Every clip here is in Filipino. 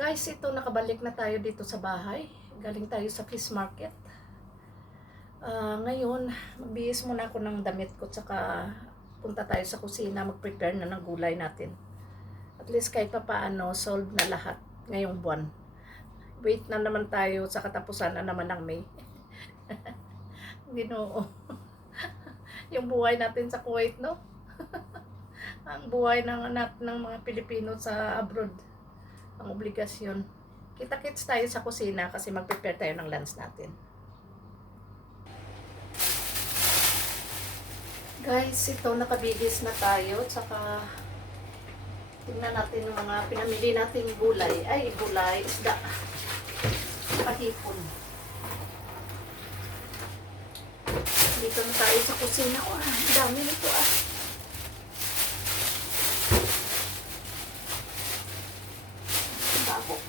Guys, ito nakabalik na tayo dito sa bahay. Galing tayo sa fish market. Ngayon, magbihis muna ako ng damit ko tsaka punta tayo sa kusina, mag-prepare na ng gulay natin. At least kahit pa paano, solve na lahat ngayong buwan. Wait na naman tayo sa katapusan na naman ng May. Ginoo. Yung buhay natin sa Kuwait, no? Ang buhay ng mga Pilipino sa abroad. Ang obligasyon. Kita-kits tayo sa kusina kasi mag-prepare tayo ng lunch natin. Guys, ito nakabihis na tayo. Tsaka tingnan natin yung mga pinamili nating gulay. Ay, gulay, isda. Pahipon. Dito na tayo sa kusina. Oh, ang dami nito ah. Bago.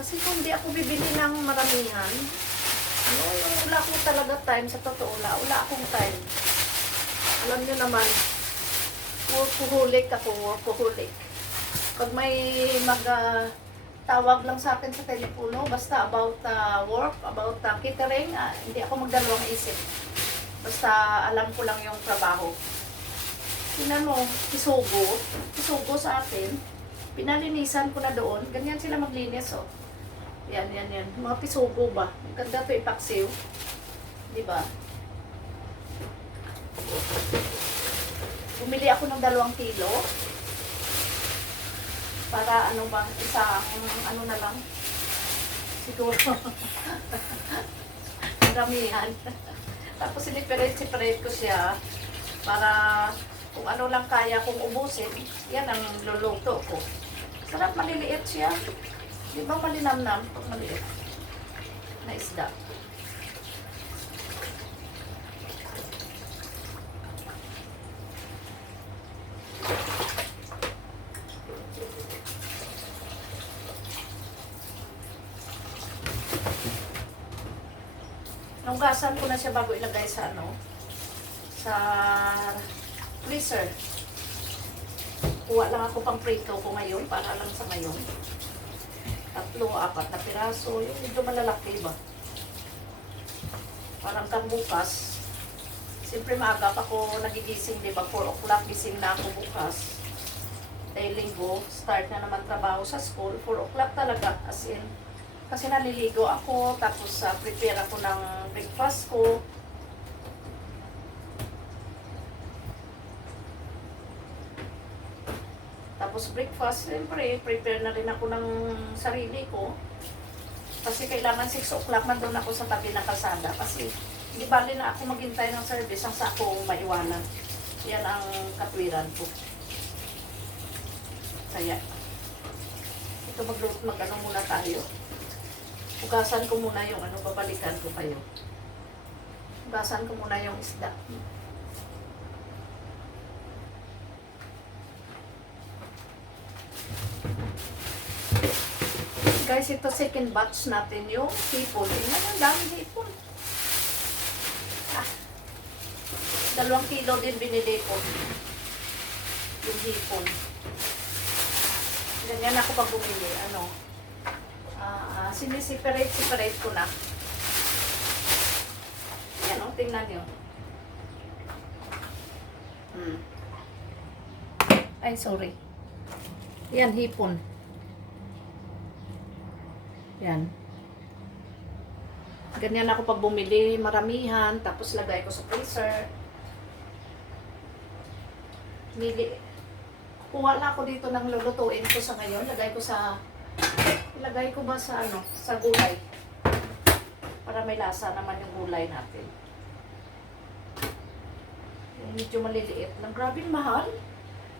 Kasi kung hindi ako bibili ng maramihan, yung wala akong talaga time, sa totoo wala akong time. Alam nyo naman, workaholic ako, workaholic. Pag may tawag lang sa akin sa telepono, basta about work, about catering, hindi ako magdalawang isip. Basta alam ko lang yung trabaho. Tingnan mo, isugo sa atin, pinalinisan ko na doon, ganyan sila maglinis, oh. Yan. Mga pisugo ba? Ganda to ipaksiw. Diba? Bumili ako ng 2 kilo. Para ano ba? Isang ano na lang. Siguro. Ramihan. Tapos separate ko siya. Para kung ano lang kaya kong ubusin, yan ang luluto ko. Sarap, maliliit siya. Di ba malinamnam pag maliit na isda? Nugasan ko na siya bago ilagay sa sa freezer. Kuha lang ako pang prito ko ngayon para lang sa ngayon. 3 o 4 na piraso. Yung medyo malalaki ba? Parang kang bukas. Siyempre maaga pa ako nagigising, di ba? 4 o'clock gising na ako bukas. Dahil linggo, start na naman trabaho sa school. 4 o'clock talaga, as in. Kasi naliligo ako, tapos prepare ako ng breakfast ko. Tapos breakfast, siyempre, prepare na rin ako ng sarili ko. Kasi kailangan 6 o'clock nandun ako sa tabi ng kalsada. Kasi hindi bali na ako maghintay ng service ang sa ako maiwanan. Yan ang katwiran ko. Kaya, ito mag-ano muna tayo. Hugasan ko muna yung babalikan ko kayo. Hugasan ko muna yung isda. Guys, ito second batch natin yung hipon. Tingnan ang daming hipon. 2 kilo din binili ko. Yung hipon. Ganyan ako pag bumili. Sinisiperate ko na. Yan o, tingnan nyo. Ay, sorry. Yan, hipon. Yan. Ganyan ako pag bumili, maramihan, tapos lagay ko sa freezer. Kuha na ako dito ng lulutuin ko sa ngayon. Ilagay ko ba sa sa gulay. Para may lasa naman yung gulay natin. Yung medyo maliliit lang. Grabe mahal.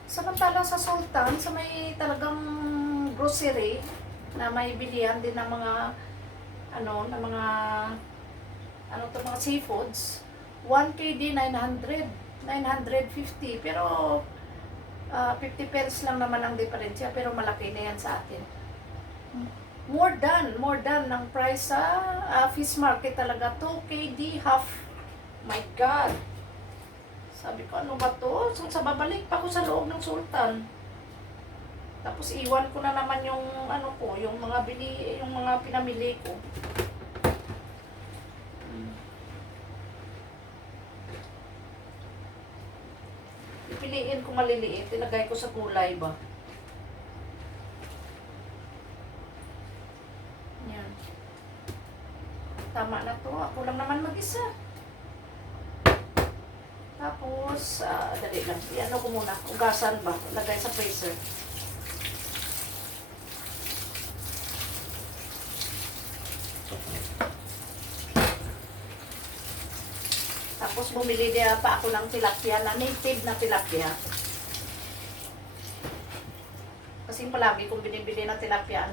Samantala sa Sultan, sa may talagang grocery, na may bilihan din ng mga mga seafoods, 1 KD 950, pero 50 pesos lang naman ang diferensya, pero malaki na yan sa atin. More than ng price sa fish market talaga. 2 KD half. My God, sabi ko, ano ba to? So, sa babalik pa ko sa loob ng Sultan. Tapos iwan ko na naman yung ano ko, yung mga pinamili ko. Pipiliin ko maliliit, ilagay ko sa kulay ba. Yan. Tama na to, ako lang naman mag-isa. Tapos, dali lang. Iano ko muna, ugasan ba, lagay sa freezer. Tapos bumili din pa ako ng tilapia na native na tilapia. Kasi palagi kong binibili ng tilapia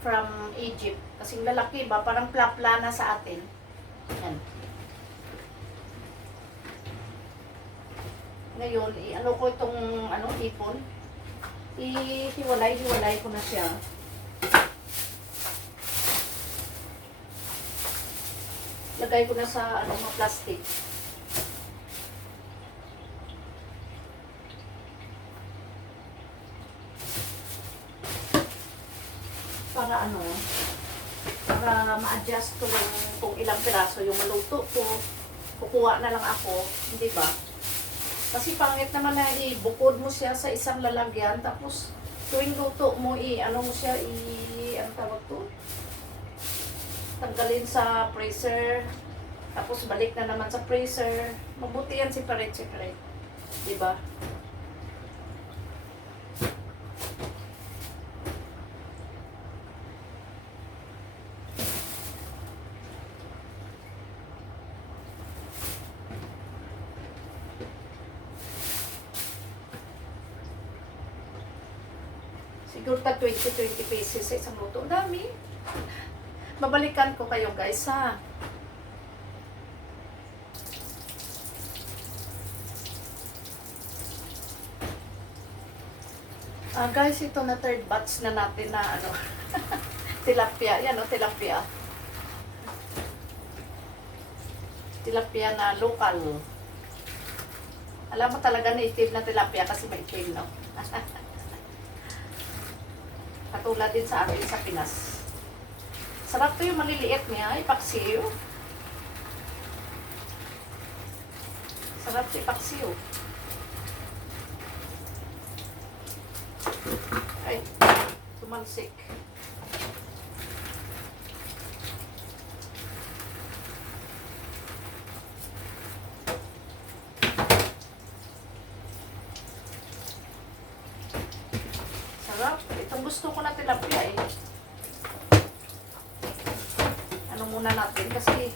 from Egypt. Kasi lalaki ba, parang plana sa atin. Yan. Ngayon, ano ko itong ipon. Hiwalay ko na siya. Lagay ko na sa mga plastic. Para para ma-adjust ko kung ilang piraso yung maluto ko. Kukuha na lang ako, hindi ba? Kasi pangit naman na ibukod mo siya sa isang lalagyan, tapos tuwing luto mo, mo siya, ang tawag to? Tanggalin sa freezer, tapos balik na naman sa freezer. Mabuti yan separate. Diba? Siguro 20 pesos sa isang luto. Dami. Babalikan ko kayo guys ha. Guys, ito na third batch na natin na tilapia. Yan tilapia. Tilapia na local. Alam mo talaga native na tilapia kasi may itim, no? Katulad din sa amin sa Pinas. Sarap to yung maliliit niya, ipaksiw. Sarap to ipaksiw. Ay, tumalsik. Sarap. Itong gusto ko na tilapia eh. Muna natin kasi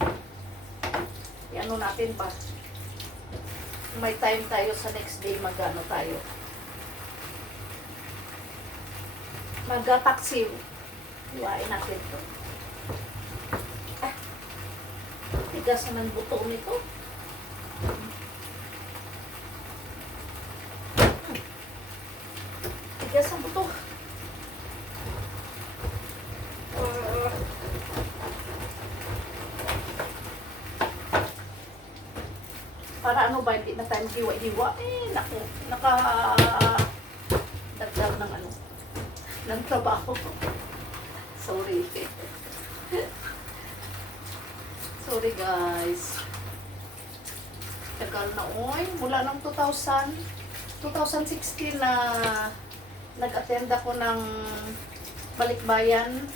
natin pa may time tayo sa next day tayo mag-taksiw. Iwain natin to. Tigas naman buto nito. Tigas ang buto. Para hindi na tayo hiwa-hiwa. Dagdag ng trabaho. Sorry. Sorry guys. Tagal na mula ng 2016 na nag-attend ako ng balikbayan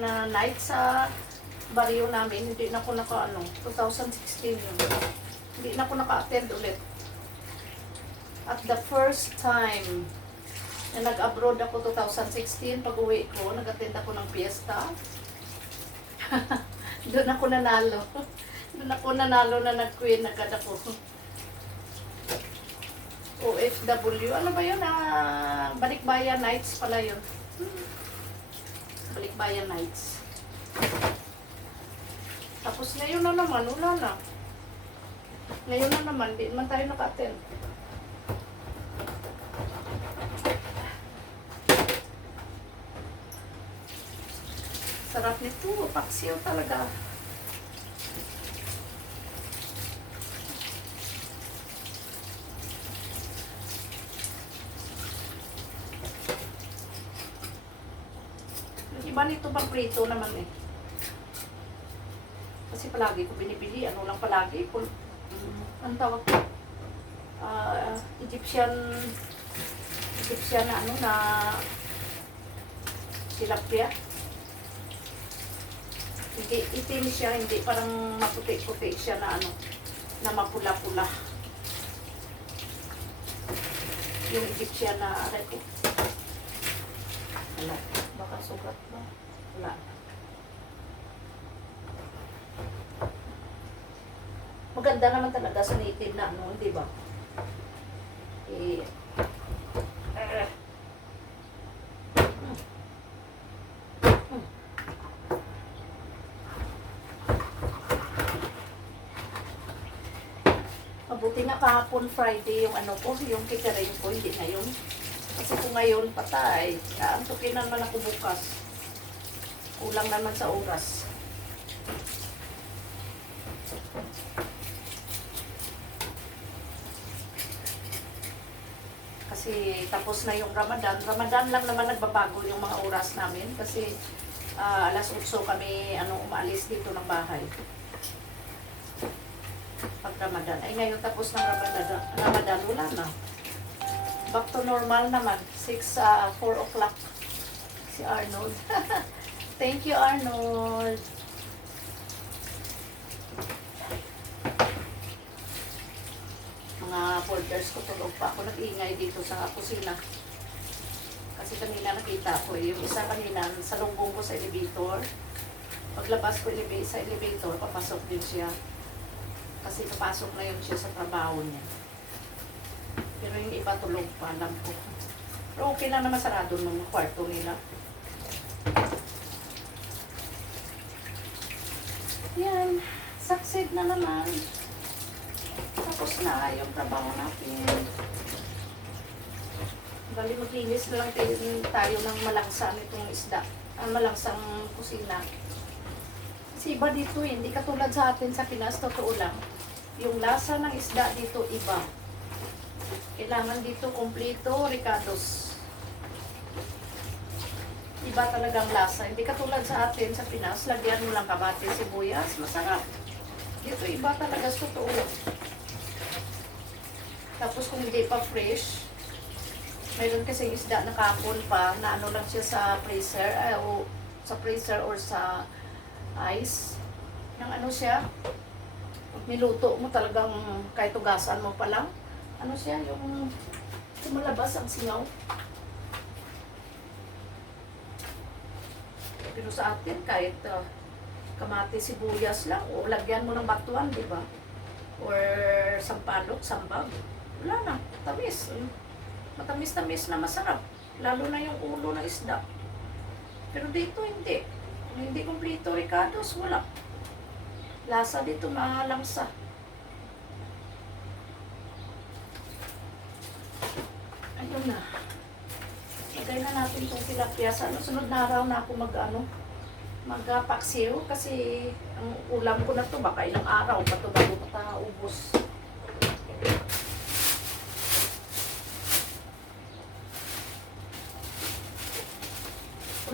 na night sa baryo namin. Hindi na ako 2016 yun. Hindi na ako naka-attend ulit. At the first time na nag-abroad ako 2016, pag-uwi ko, nag-attend ako ng fiesta. Doon ako nanalo. Doon ako nanalo na nag-queen agad ako. OFW, ano ba yun? Balikbayan Nights pala yun. Balikbayan Nights. Tapos ngayon na naman, wala na. Ngayon na naman, di naman tayo naka-attend. Sarap nito, paksiw talaga. iba nito pang prito naman eh. Kasi palagi ko binibili, ano lang palagi, ang tawag ko, Egyptian na ano na tilapia. Hindi itim siya, hindi parang maputi-puti siya na ano, na mapula-pula. Yung Egyptian na aray ko. Wala, baka sugat ba? Wala. Maganda naman talaga sa native na ano, di ba? Mabuti na kahapon Friday yung ano ko, yung catering ko, hindi ngayon. Kasi kung ngayon patay, aantukin naman ako bukas. Kulang naman sa oras. Kasi tapos na yung Ramadan. Ramadan lang naman nagbabago yung mga oras namin kasi alas 8 kami umaalis dito ng bahay. Pag Ramadan. Ay ngayon tapos ng Ramadan wala na. Back to normal naman. 4 o'clock. Si Arnold. Thank you, Arnold. Mga folders ko, tulog pa ako. Nag-ingay dito sa kusina. Kasi kanina nakita ko yung isa kanina sa lumbong ko sa elevator. Paglabas ko sa elevator, papasok din siya. Kasi papasok na yun siya sa trabaho niya. Pero yung iba tulog pa, alam ko. Pero okay lang naman sarado ng kwarto nila. Yan, succeed na naman. Tapos na yung trabaho natin. Bali maglinis na lang tayo ng malangsa nitong isda. Malangsang kusina. Kasi iba dito eh, hindi katulad sa atin sa Pinas, totoo lang. Yung lasa ng isda dito iba. Kailangan dito kompleto, ricados. Iba talagang lasa. Hindi katulad sa atin sa Pinas, lagyan mo lang kabate, sibuyas, masarap. Dito iba talaga sa totoo. Tapos kung hindi pa fresh, mayroon kasi isda na kapon pa, na ano lang siya sa freezer, o sa freezer or sa ice. Nang ano siya, pag niluto mo talagang kahit tugasan mo pa lang, ano siya, yung sumalabas ang singaw. Pero sa atin, kahit kamati, sibuyas lang, o lagyan mo ng batuan, di ba? Or sampalok, sambag. Wala na, tamis. Matamis-tamis na masarap. Lalo na yung ulo ng isda. Pero dito hindi. Hindi kompleto ricados, wala. Lasa dito malangsa. Ayun na. Lagay na natin itong tilapia. Sa sunod na araw na ako magpaksiw kasi ang ulam ko na to baka ilang araw pa to bago pa ubos.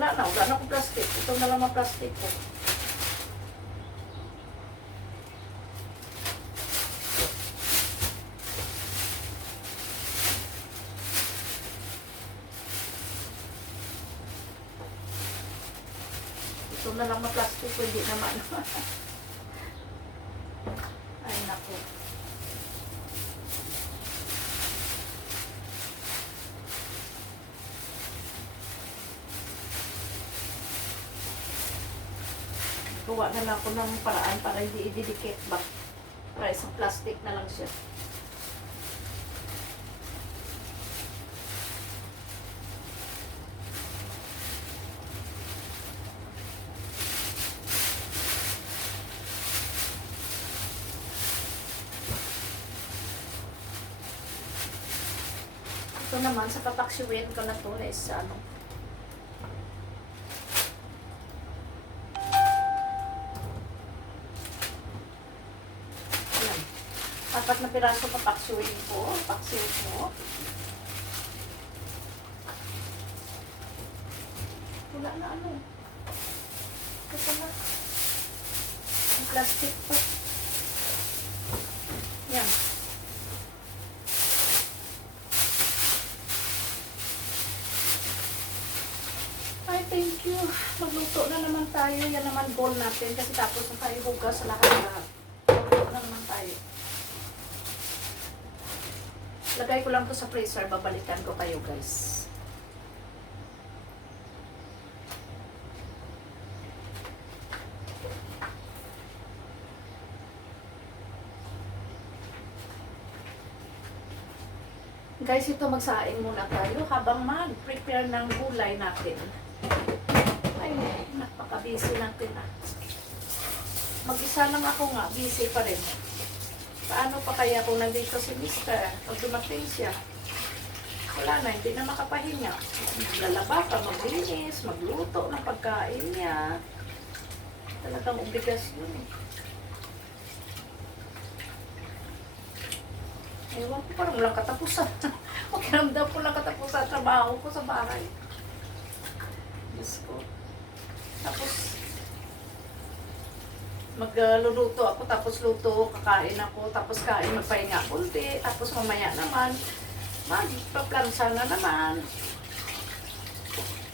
Wala na akong plastic. Ito na lang ang plastic ko. Ito na lang ma-plastic ko, hindi naman. Ay, naku. Gawa na lang ako ng paraan para hindi i-dedicate ba. Para isang plastic na lang siya. Ito naman, sa papaksiwin ko na to is ano. Ayan. 4 na piraso papaksiwin ko. Paksiwin mo. Wala na ano. Ito pala. Ang plastic pa. Yan. Ay, thank you. Magluto na naman tayo. Yan naman bowl natin. Kasi tapos na tayo hugas sa lahat-lahat. Magluto na naman tayo. Lagay ko lang to sa freezer. Babalikan ko kayo, guys. Guys, ito magsaing muna tayo habang mag-prepare ng gulay natin. Ay, napaka-busy natin ah. Mag-isa lang ako nga, busy pa rin. Paano pa kaya kung nandito si Mister? Pag dumating siya, wala na, hindi na makapahinga. Maglalaba pa, maglinis, magluto ng pagkain niya. Talagang obligasyon eh. Ewan ko, parang walang katapusan. Makiramdam ko lang katapusan trabaho ko sa bahay. Diyos ko. Tapos, magluluto ako, tapos luto, kakain ako, tapos kain, magpahinga kunti, tapos mamaya naman, magpaplansa na naman.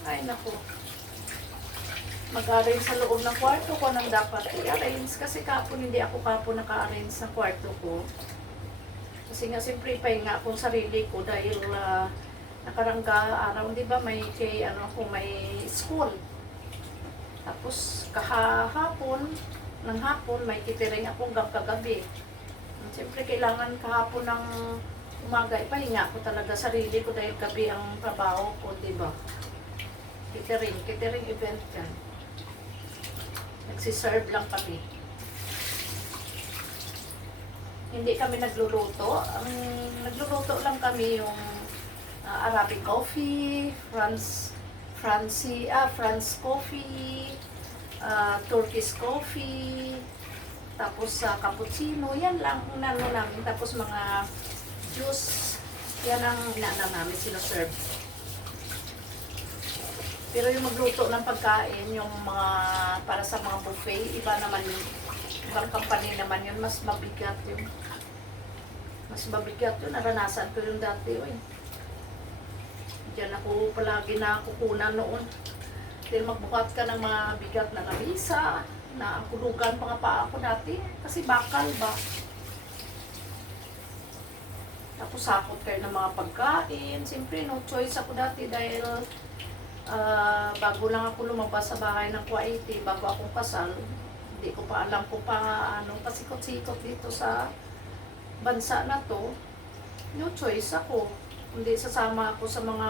Ay, naku. Mag-arrange sa loob ng kwarto ko nang dapat i-arrange. Kasi kapon, hindi ako kapon naka-arrange sa kwarto ko. Kasi nga, siyempre, pahinga akong sarili ko dahil nakarangga araw, di ba, may school. Tapos, ng hapon, may kitering akong kagabi. Siyempre, kailangan kahapon ng umaga, ipahinga ko talaga sarili ko dahil gabi ang trabaho ko, di ba? Kitering event yan. Nagsiserve lang kami. Hindi kami nagluluto. Nagluluto lang kami yung Arabic coffee, France coffee, Turkish coffee, tapos cappuccino, yan lang ang nano namin. Tapos mga juice, yan ang inana namin sinoserve. Pero yung magluto ng pagkain, yung mga para sa mga buffet, iba naman yun. Ibang company naman yun, mas mabigat yun. Naranasan ko yung dati yun. Diyan ako palagi nakukunan noon. Dahil magbukat ka ng mga bigat na lamisa, na kulugan pa nga pa ako dati. Kasi bakal ba? Tapos sakot kayo ng mga pagkain. Siyempre, no choice ako dati dahil bago lang ako lumabas sa bahay ng Kuwaiti, bago akong kasal, hindi ko pa alam kung pasikot-sikot dito sa bansa na to. No choice ako. Hindi sasama ako sa mga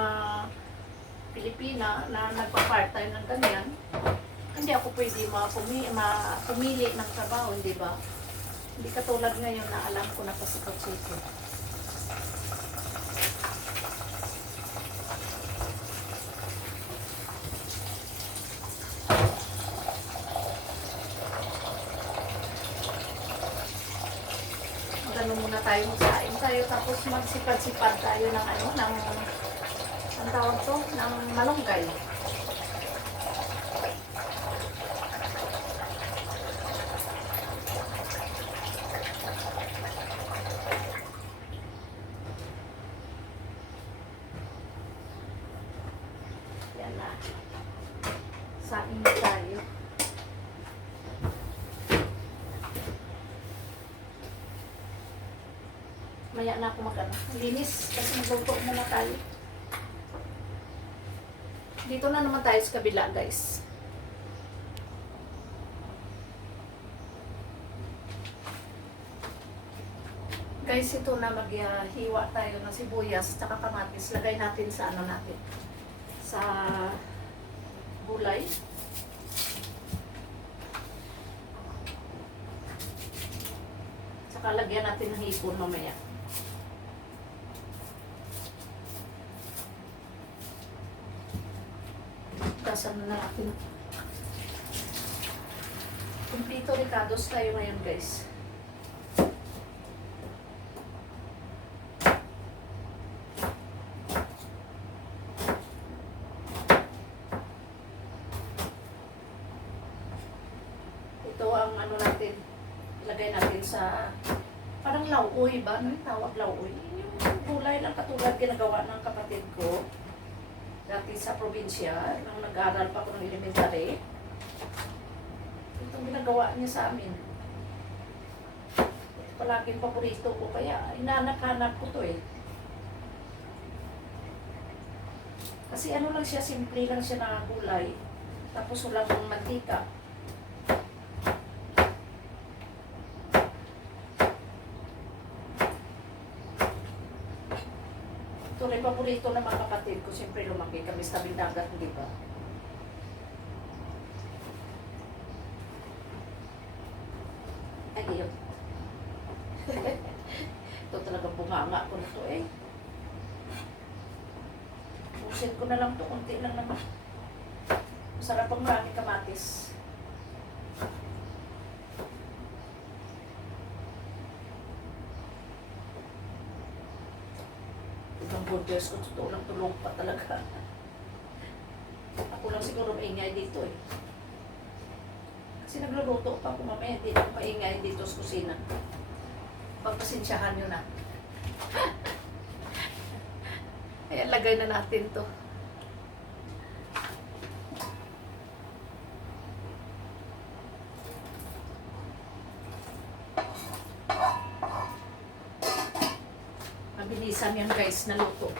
Pilipina na nagpa-part-time ng ganyan. Hindi ako pwede pumili ng trabaho, hindi ba? Hindi katulad ngayon na alam ko na pasikot-sikot. Magano muna tayo, magsaing tayo, tapos magsipad-sipad tayo ng ang tawag to, ng malunggay. Yan na. Saing tayo. Maya na ako linis kasi magluto muna tayo. Dito na naman tayo sa kabila, guys. Guys, ito na maghiwa tayo ng sibuyas at kamatis. Lagay natin sa natin. Sa gulay. Saka lagyan natin ng hipon mamaya. Tasan na natin. Kumplito ricados tayo ngayon, guys. sa parang lauoy ba? Ano yung tawag lauoy? Yung gulay lang katulad ginagawa ng kapatid ko dati sa probinsya nang nag-aaral pa ako ng elementary. Itong ginagawa niya sa amin. Palaging paborito ko kaya inanak-hanap ko to eh. Kasi ano lang siya, simple lang siya na gulay. Tapos walang mantika. Ito rin paborito ng mga kapatid ko. Siyempre lumaki kami sa tabing dagat, di ba? Ay, yun. Ito talaga bunganga ko na to eh. Pusin ko na lang to, konti lang naman. Masarap ang marami kamatis. Ibang burgers ko, totoo lang tulong pa talaga. Ako lang siguro maingay dito eh. Kasi nagluluto pa ako mamaya, hindi lang maingay dito sa kusina. Pagpasensyahan nyo na. Ayan, lagay na natin to. Mabilisan yan guys, na luto.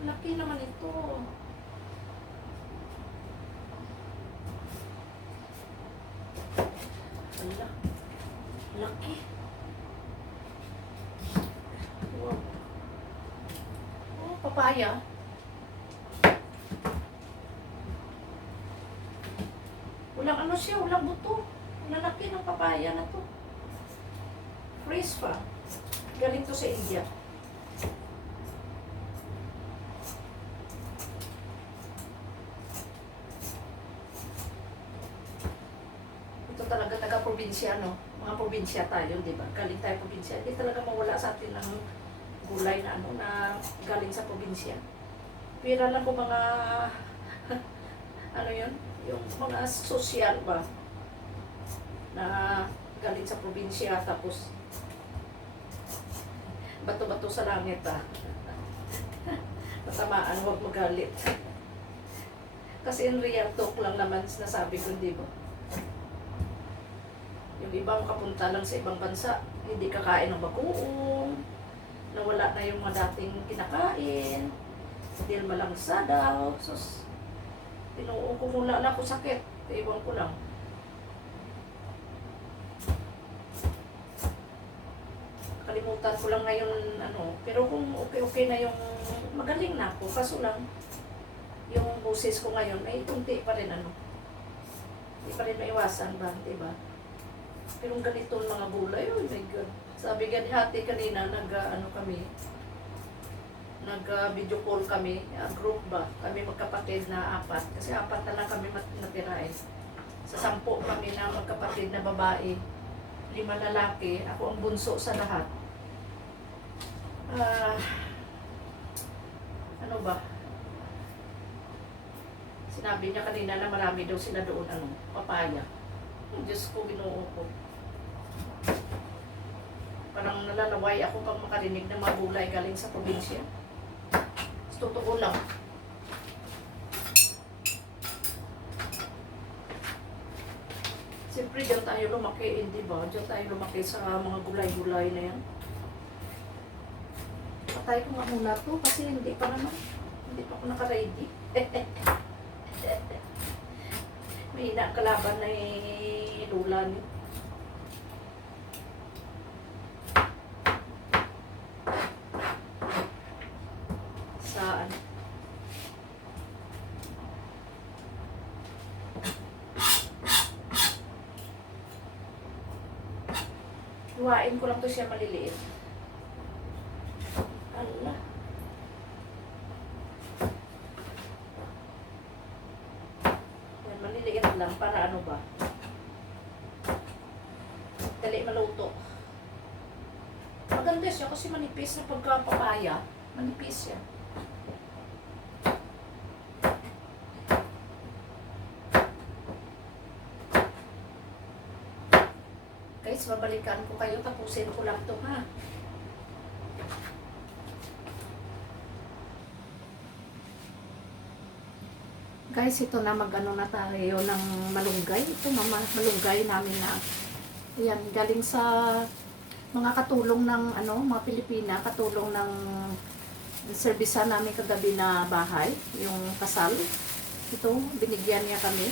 Laki naman ito. Wala. Laki. Wow. Oh, papaya. Walang ano siya, walang buto. Lalaki ng papaya na to. Fresh pa. Galing to sa India. Ito talaga taga-probinsya, no? Mga probinsya tayo, di ba? Galing tayo probinsya. Hindi talaga mawala sa atin ng gulay na ano na galing sa probinsya. Pira lang po mga ano yun? Yung mga social ba? Na galing sa probinsya tapos bato-bato sa langit matamaan, huwag magalit. Kasi in real talk lang naman nasabi ko, di ba? Yung ibang kapunta lang sa ibang bansa, hindi kakain ng bagoong, nawala na yung mga dating kinakain, dahil malangsa daw. Sus, tinuo ko mula na ako sakit, iwan ko lang. Kalimutan ko lang ngayon, ano, pero kung okay na yung magaling na ako, kaso lang, yung boses ko ngayon ay tunti pa rin, ano, hindi pa rin maiwasan ba, diba? Pero ganito mga gulay, oh my God. Sabi nga ni Hati kanina, ano kami, video call kami, group ba, kami magkapatid na 4, kasi 4 na lang kami natira eh. Sa 10 kami na magkapatid na babae, 5 lalaki, ako ang bunso sa lahat. Ano ba? Sinabi niya kanina na marami daw sila doon, ano, papaya. Diyos ko, Ginoo ko. Parang nalalaway ako pag makarinig ng mga gulay galing sa probinsya. Totoo lang. Siyempre, diyan tayo lumaki, hindi ba? Diyan tayo lumaki sa mga gulay-gulay na yan. Patay ko nga muna to kasi hindi pa naman. Hindi pa ako naka-ready. May kalaban na lula niyo. Saan? Luwain ko lang to siya maliliit. Allah. Yan, maliliit lang para ano ba? Dali maluto. Maganda siya kasi manipis na pagkapapaya. Manipis siya. babalikan ko kayo. Tapusin ko lang to, ha. Guys, ito na mag-ano na tayo ng malunggay. Ito malunggay namin na yan, galing sa mga katulong ng mga Pilipina, katulong ng servisa namin kagabi na bahay, yung kasal. Ito, binigyan niya kami.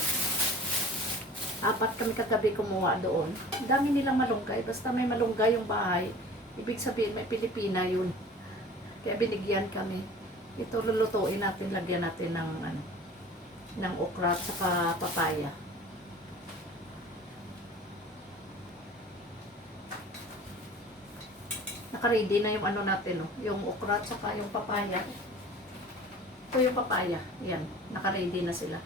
4 kami kagabi kumuha doon. Dami nilang malunggay, basta may malunggay yung bahay, ibig sabihin may Pilipina yun. Kaya binigyan kami. Ito lulutuin natin, lagyan natin ng okra at saka papaya. Naka-ready na yung natin, yung okra at saka yung papaya. Ito yung papaya. Yan, naka-ready na sila.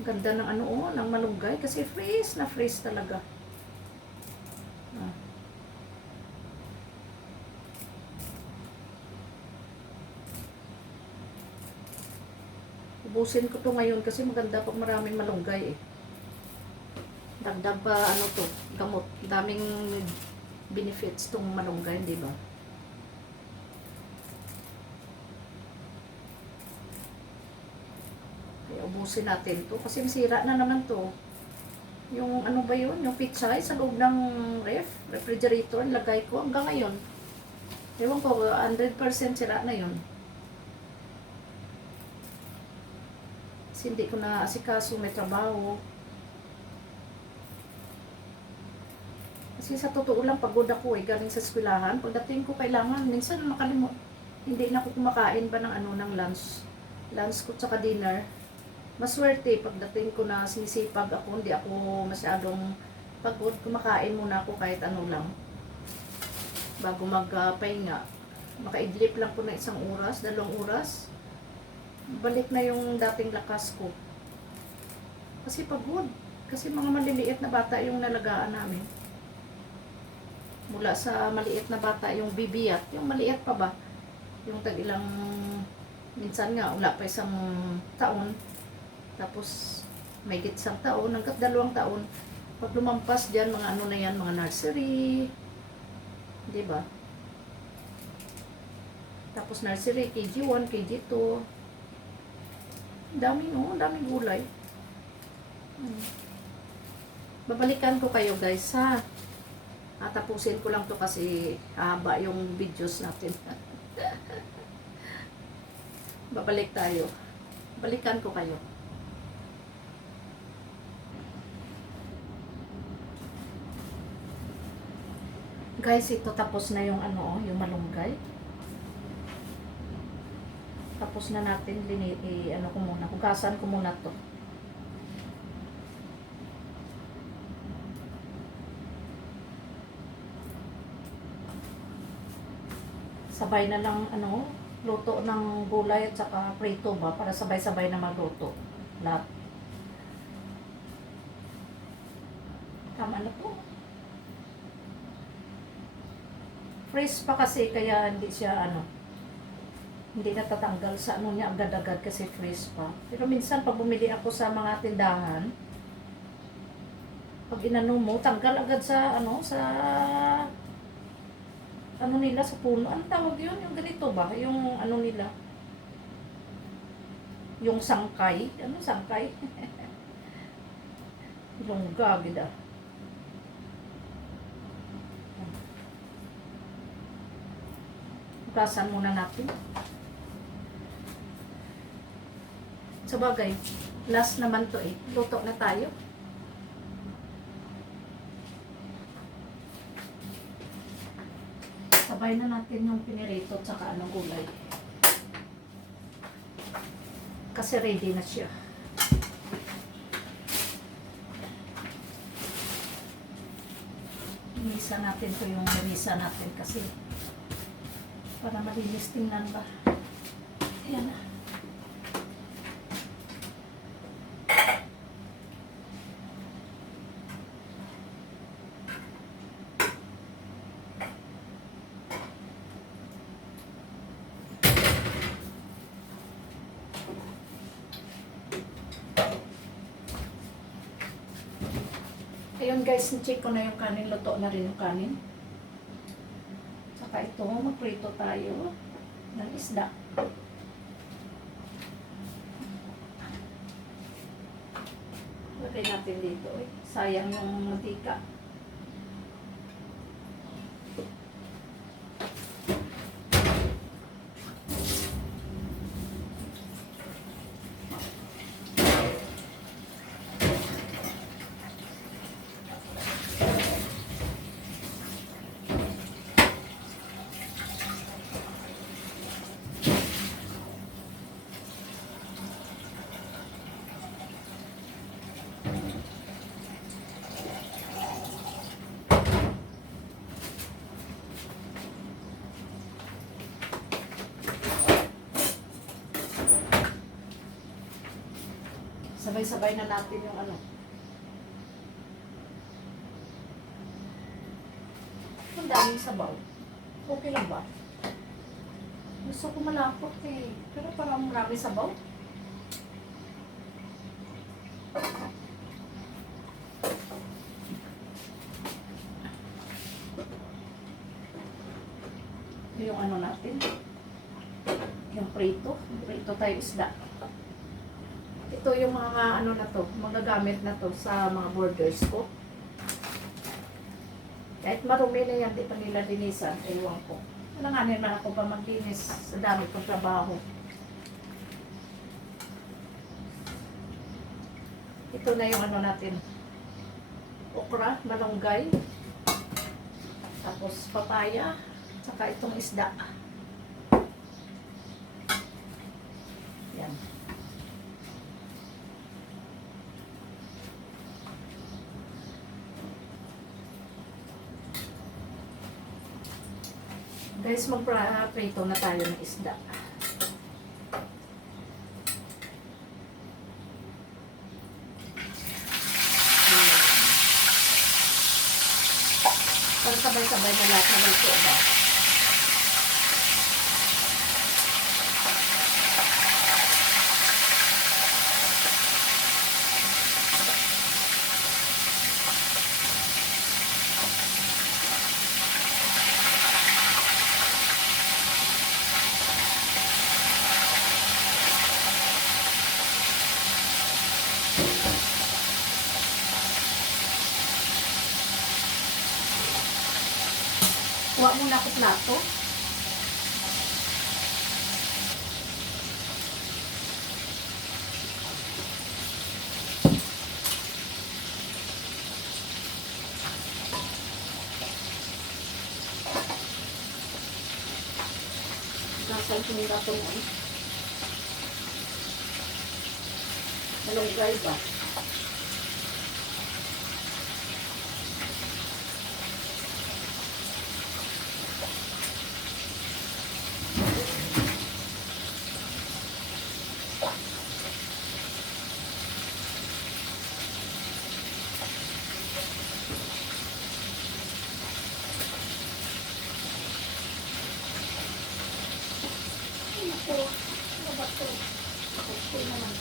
Ang ganda ng ng malunggay kasi fresh na fresh talaga. Ubusin ko to ngayon kasi maganda pag maraming malunggay eh. Dagdag pa to, gamot. Daming benefits tong malunggay, di ba? Kaya ubusin natin to kasi masira na naman to. Yung ba yun? Yung pichay sa loob ng refrigerator, lagay ko hanggang ngayon. Ewan ko, 100% sira na yun. Kasi hindi ko na asikaso, may trabaho. Kasi sa totoo lang, pagod ako galing sa eskwelahan. Pagdating ko kailangan, minsan makalimot. Hindi na ako kumakain ba ng lunch. Lunch ko tsaka dinner. Maswerte, pagdating ko na sinisipag ako, hindi ako masyadong pagod. Kumakain muna ako kahit lang. Bago magpahinga. Makaidlip lang ko na 1 oras, 2 oras. Balik na yung dating lakas ko. Kasi pagod. Kasi mga maliliit na bata yung nalagaan namin. Mula sa maliit na bata, yung bibiyat, yung maliit pa ba? Yung tag-ilang, minsan nga, wala pa 1 taon. Tapos, may 1 taon, hanggat 2 taon. Pag lumampas dyan, mga na yan, mga nursery. Diba? Tapos nursery, KG1, KG2. Daming gulay. Babalikan ko kayo guys ha. Tapusin ko lang to kasi haba yung videos natin. Babalik tayo. Balikan ko kayo. Guys, ito tapos na yung yung malunggay. Tapos na natin ko muna, hugasan ko muna to. Sabay na lang luto ng gulay at saka prito ba para sabay-sabay na magluto. Lahat. Tama na po. Fresh pa kasi kaya hindi siya hindi natatanggal sa niya agad-agad kasi fresh pa. Pero minsan pag bumili ako sa mga tindahan, pag mo, tanggal agad sa sa nila sa puno. Ano tawag yun? Yung ganito ba? Yung nila? Yung sangkay. Sangkay? Lungga, gida. Hugasan muna natin. Sa bagay, last naman to luto na tayo. Sabay na natin yung pinirito at saka gulay. Kasi ready na siya. Inisa natin to yung inisa natin kasi para malinis tingnan ba. Ayan na. Ayun guys, check ko na yung kanin. Luto na rin yung kanin. Saka ito, magprito tayo ng isda. Lagay natin dito eh. Sayang yung mantika. Sabay-sabay na natin yung ano. Ang daming sabaw. Okay lang ba? Gusto ko malapot eh. Pero parang marami sabaw. Yung ano natin. Yung prito. Prito tayo isda. Ito yung mga ano na to, magagamit na to sa mga borders ko. Kahit marumi na yan, di pa nila linisan, ewan ko. Alanganin na ako pa maglinis sa dami kong trabaho. Ito na yung ano natin. Okra, malunggay. Tapos papaya. Saka itong isda. Yan. Guys, mag-prito na tayo ng isda. Para sabay-sabay na lahat na luto ba? Kuha muna ako plato. Nasaan ko yung plato mo eh. Malunggay ba? Ito, ano ba ito? Okay naman.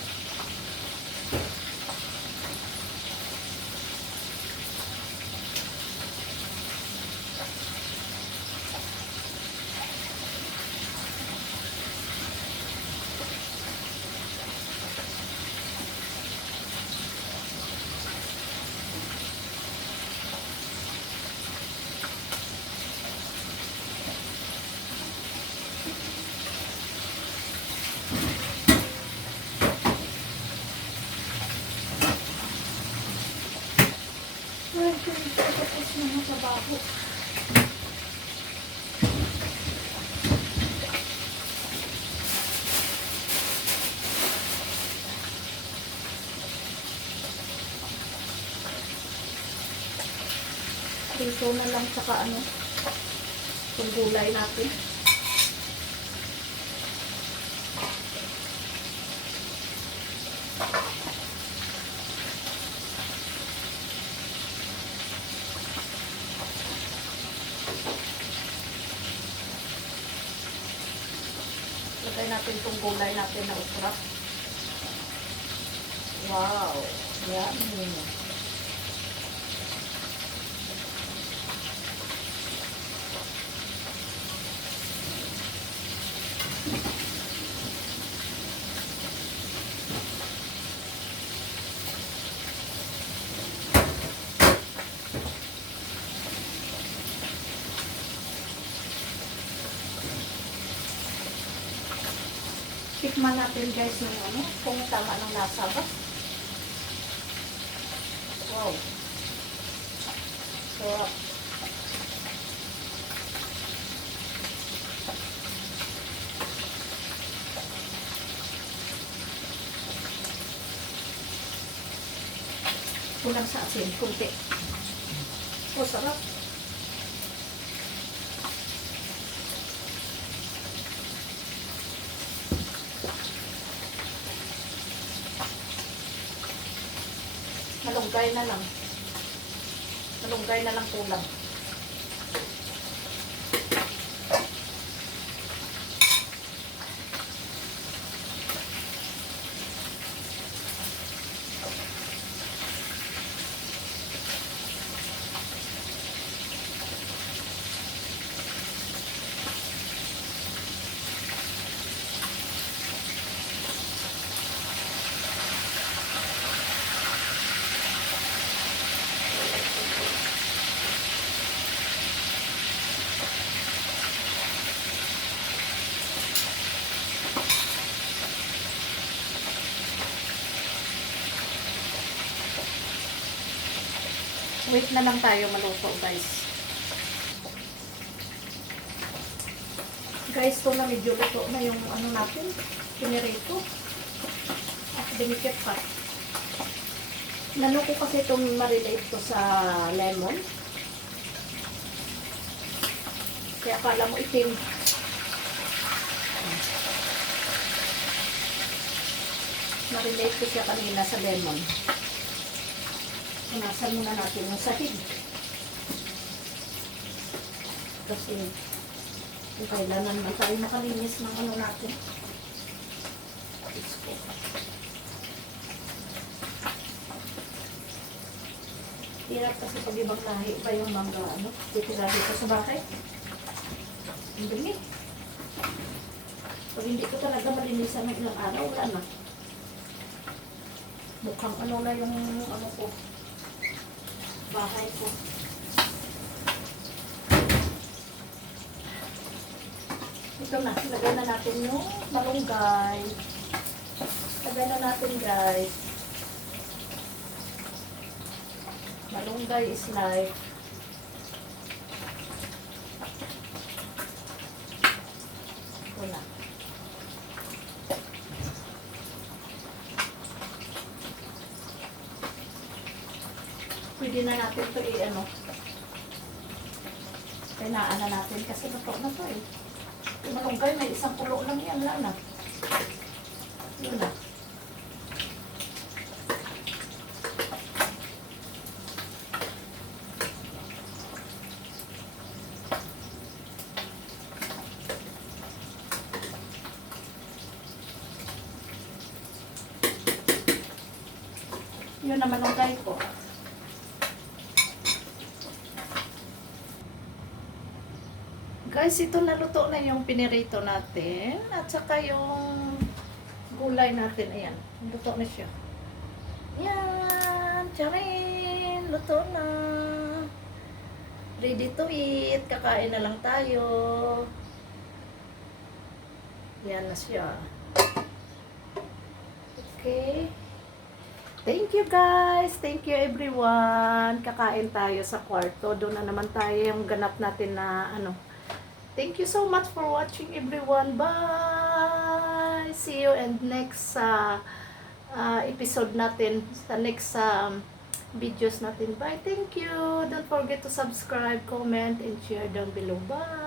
Ay, tapos na ng trabaho. Dito na lang saka ano, itong gulay natin. Lagay natin itong gulay natin na okra. Wow! Yan. Tikman natin guys yung ano, kung tama ng lasa ba. Wow. Sarap. Kulang sa asin, kunti. Oh, sarap. Malunggay na lang. Malunggay na lang kulang. Wait na lang tayo maluto guys. Guys, ito na medyo luto na yung ano natin, pinirito. At dinikit pa. Nano ko kasi itong marinate to sa lemon. Kaya akala mo itim. Marinate ko siya kanina sa lemon. Punasan muna natin yung sahig. Kasi kailangan naman tayo makalinis ng ano natin. Hirap kasi pag ibang lahi pa yung mga ano, titira dito sa bahay. Ang dumi. Pag hindi ko talaga malinisan ng ilang araw, wala na. Mukhang ano na yung ano ko. Bahay ko. Ito na, lagay na natin yung malunggay. Lagay na natin guys. Malunggay is life. Ito na. Pwede na natin ito i-ano. Kainaan na natin kasi luto na ito eh. Yung malunggay, may isang kulo lang yan. Wala na. Yun na. Yun na malunggay ko. Guys, ito naluto na yung pinirito natin. At saka yung gulay natin. Ayan, luto na siya. Yan, tsarin, luto na. Ready to eat. Kakain na lang tayo. Yan na siya. Okay. Thank you guys. Thank you everyone. Kakain tayo sa kwarto. Doon na naman tayo yung ganap natin na ano. Thank you so much for watching everyone. Bye! See you and next episode natin. Sa next videos natin. Bye! Thank you! Don't forget to subscribe, comment, and share down below. Bye!